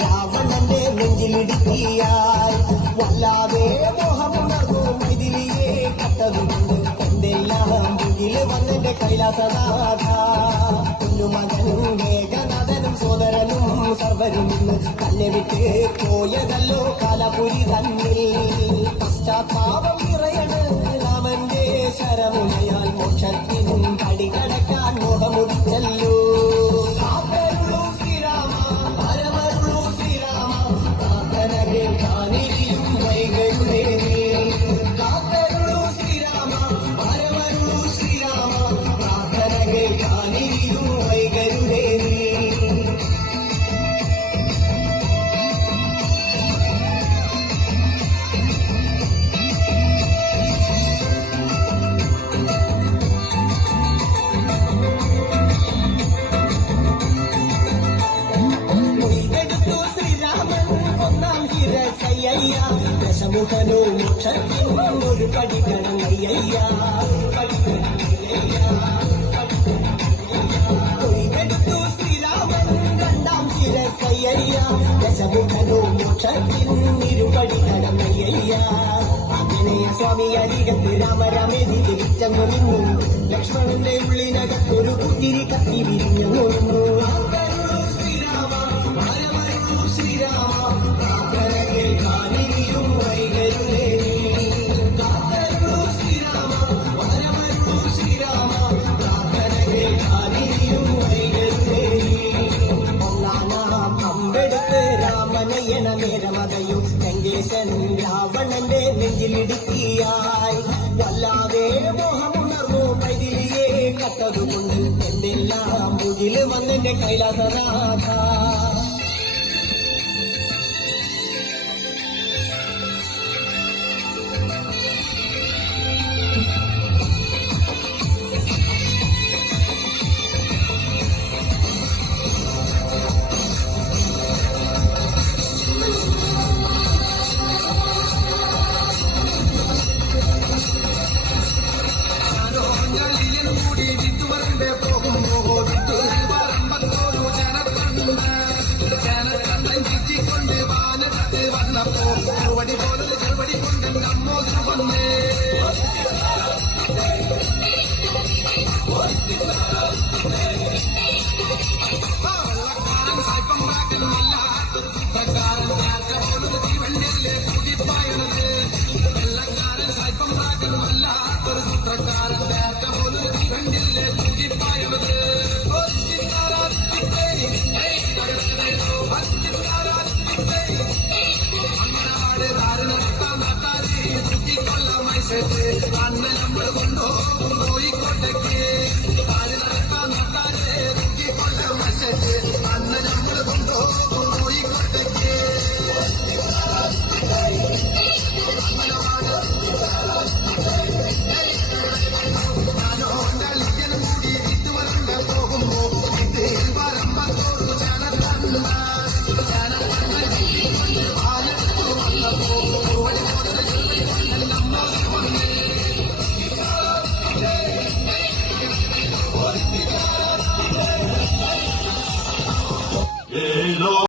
രാവണന്റെ നെഞ്ചിലിടുക്കിയായി വല്ലാതെ മോഹമുണർന്നു മൈഥിലിയെ കട്ടതുകൊണ്ട് എന്തെല്ലാം മുകില് വന്നെന്റെ കൈലാസനാഥ കുഞ്ഞുമകനും മേഘനാഥനും സോദരനും സർവരും തന്നെ വിട്ട് പോയതല്ലോ കാലപുരി തന്നിൽ പശ്ചാത്താപം നിറയണ് രാമന്റെ ശരമുനയാൽ മോക്ഷത്തിനും പടികടക്കാൻ മോഹമുടിച്ചല്ലോ ദശമുഖനോ മോക്ഷത്തിനും ഒരു പടി കടന്നയ്യ കൊയ്തെടുത്തു ശ്രീരാമൻ രണ്ടാം ശിരസയ്യ ദശമുഖനോ മോക്ഷത്തിനും ഇരുപടി കടന്നയ്യ ആഞ്ജനേയ സ്വാമി അരികത്ത് രാമരാമേതി തിരിച്ചങ്ങു നിന്നു ലക്ഷ്മണന്റെ ഉള്ളിനകത്തൊരു പുത്തിരി കത്തി വിരിഞ്ഞു ശ്രീരാമ ശ്രീരാമ നേരമതയും ലങ്കേശൻ രാവണന്റെ നെഞ്ചിലിടുക്കിയായി വല്ലാതെ മോഹമുണർന്നു മൈഥിലിയെ കട്ടതുകൊണ്ട് എന്തെല്ലാം മുകില് വന്നെന്റെ കൈലാസനാഥ അന്ന് നമ്മൾ കൊണ്ടോ